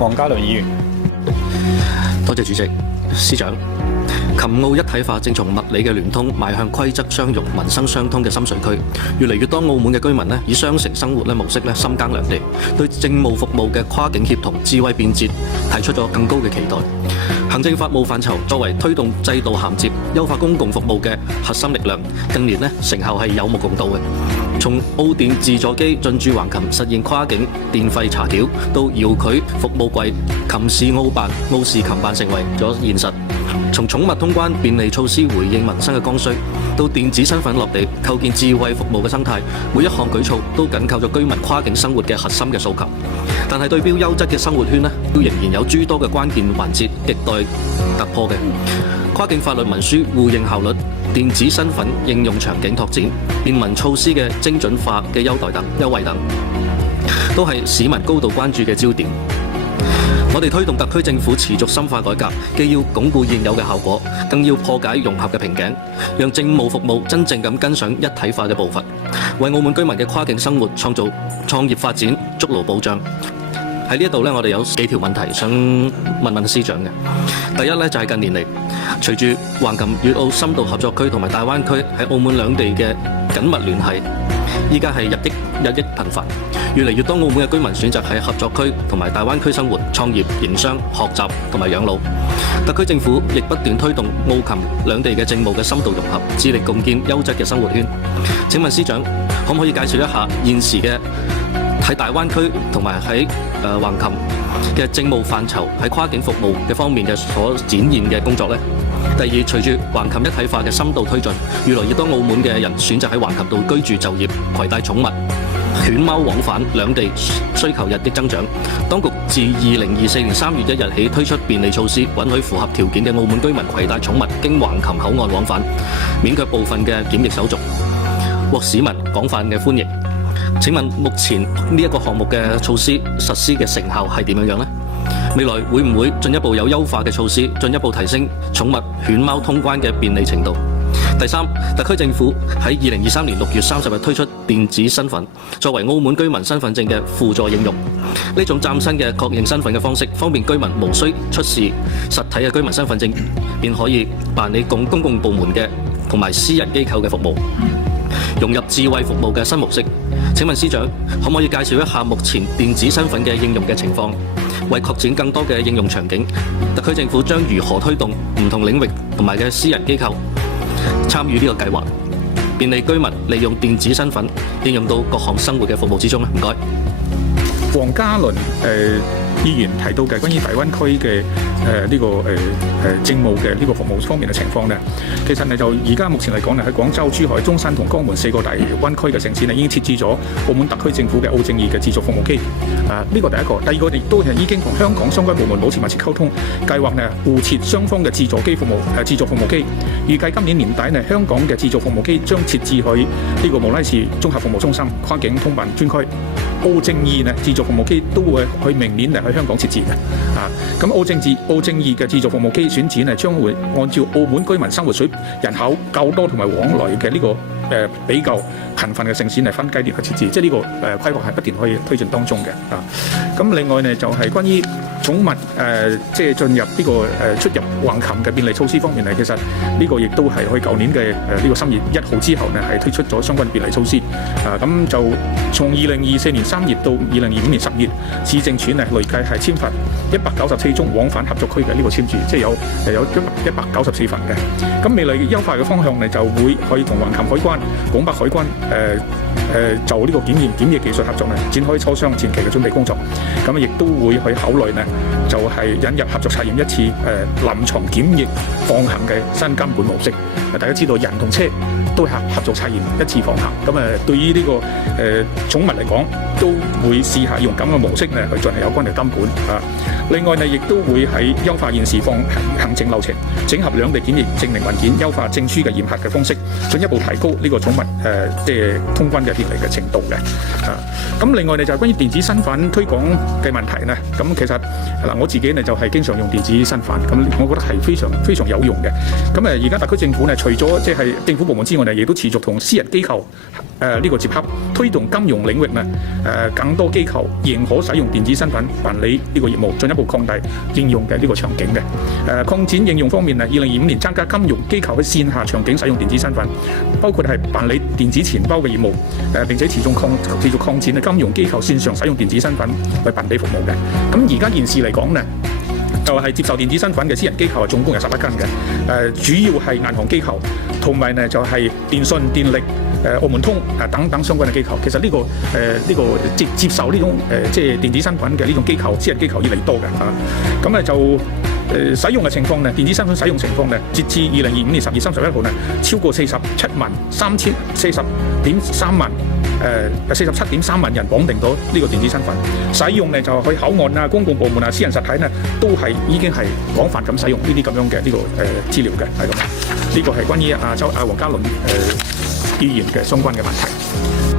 黃家麟議員。多謝主席。司長，琴澳一體化正從物理嘅聯通邁向規則相容、民生相通嘅深水區，越嚟越多澳門嘅居民以雙城生活模式深耕兩地，對政務服務嘅跨境協同、智慧便捷提出咗更高嘅期待。行政法務範疇作為推動制度銜接、優化公共服務嘅核心力量，近年成效係有目共睹嘅。從澳電自助機進駐橫琴，實現跨境電費查繳，到遙距服務櫃、琴視澳辦、澳視琴辦成為咗現實。從寵物通關便利措施回應民生嘅剛需，到電子身份落地構建智慧服務嘅生態，每一項舉措都緊扣咗居民跨境生活嘅核心嘅訴求。但係對標優質嘅生活圈都仍然有諸多嘅關鍵環節亟待突破嘅。跨境法律文書互認效率、電子身份應用場景拓展、便民措施嘅精準化嘅優惠等，都係市民高度關注嘅焦點。我哋推動特區政府持續深化改革，既要鞏固現有嘅效果，更要破解融合嘅瓶頸，讓政務服務真正咁跟上一體化嘅步伐，為澳門居民嘅跨境生活創造創業發展築牢保障。喺呢一度我哋有幾條問題想問司長嘅。第一就係近年嚟，隨住橫琴粵澳深度合作區同埋大灣區喺澳門兩地嘅緊密聯繫，依家係日益頻繁，越嚟越多澳門嘅居民選擇喺合作區同埋大灣區生活、創業、營商、學習同埋養老。特區政府亦不斷推動澳琴兩地嘅政務嘅深度融合，致力共建優質嘅生活圈。請問司長可唔可以介紹一下現時嘅喺大灣區同埋喺橫琴嘅政務範疇喺跨境服務嘅方面嘅所展現嘅工作呢？第二，隨住橫琴一體化嘅深度推進，越來越多澳門嘅人選擇喺橫琴度居住就業，攜帶寵物、犬貓往返兩地需求日益增長。當局自2024年3月1日起推出便利措施，允許符合條件嘅澳門居民攜帶寵物經橫琴口岸往返，免卻部分嘅檢疫手續，獲市民廣泛嘅歡迎。請問目前呢一個項目嘅措施實施嘅成效係點樣呢？未來會唔會進一步有優化嘅措施，進一步提升寵物犬貓通關嘅便利程度？第三，特區政府喺2023年6月30日推出電子身份，作為澳門居民身份證嘅輔助應用。呢種嶄新嘅確認身份嘅方式，方便居民無需出示實體嘅居民身份證，便可以辦理公共部門嘅同埋私人機構嘅服務，融入智慧服務嘅新模式。請問司長可唔可以介紹一下目前電子身份嘅應用嘅情況？為擴展更多嘅應用場景，特區政府將如何推動唔同領域同埋嘅私人機構參與呢個計劃，便利居民利用電子身份應用到各項生活嘅服務之中呢？唔該。黃家麟議員提到嘅關於大灣區嘅政務嘅呢個服務方面嘅情況呢，其實就而家目前嚟講喺廣州、珠海、中山同江門4個大灣區嘅城市已經設置咗澳門特區政府嘅澳正義嘅自助服務機。呢個第一個，第二個亦都係已經同香港相關部門保持密切溝通，計劃互設雙方嘅自助服務機。預計今年年底香港嘅自助服務機將設置喺呢個慕拉士綜合服務中心跨境通辦專區。澳正義自助服務機都會喺明年喺香港設置嘅。咁澳正義嘅自助服務機選址將會按照澳門居民生活人口較多同埋往來嘅呢個比較頻繁嘅城市分階段去設置，即係呢個規劃係不斷可以推進當中嘅。咁另外就係關於寵物即係進入呢個出入橫琴嘅便利措施方面其實呢個亦都係喺舊年嘅呢個3月1號之後係推出咗相關便利措施。咁就從2024年3月到2025年10月，市政署累計係簽發194宗往返合作區嘅呢個簽注，即係有194份嘅。咁未來優化嘅方向就會可以同橫琴海關、廣北海關就呢個檢疫技術合作展開磋商前期嘅準備工作。咁亦都會去考慮就係引入合作測驗一次臨床檢疫放行嘅新監管模式。大家知道人同車都係合作測驗一次放行，咁對於呢個寵物嚟講，都會試下用咁嘅模式去進行有關嘅監管。另外亦都會喺優化現時行政流程，整合兩地檢疫證明文件，優化證書嘅驗核嘅方式，進一步提高呢個寵物即係通關嘅便利嘅程度嘅。咁另外就係關於電子身份推廣嘅問題咁其實我自己就係經常用電子身份，咁我覺得係非常非常有用嘅。咁而家特區政府除咗即係政府部門之外亦都持續同私人機構呢個接洽，推動金融領域呢更多機構認可使用電子身份辦理呢個業務，進一步擴大應用嘅呢個場景嘅。擴展應用方面呢，2025年增加金融機構喺線下場景使用電子身份，包括係辦理電子錢包嘅業務，並且持續擴展金融機構線上使用電子身份去辦理服務嘅。咁而家現時嚟講呢，就係接受電子身份嘅私人機構總共有11間嘅，主要係銀行機構，同埋呢就係電信、電力、澳門通等等相關嘅機構。其實呢個接受呢種即係電子身份嘅呢種機構，私人機構越嚟越多嘅嚇。咁咧就使用嘅情況呢，電子身份使用情況呢，截至2025年10月31號呢，超過47.3萬人綁定咗呢個電子身份，使用呢就去口岸啊、公共部門啊、私人實體呢，都係已經係廣泛咁使用呢啲咁樣嘅呢個資料嘅，係咁。呢個係關於黃家麟議員嘅相關嘅問題。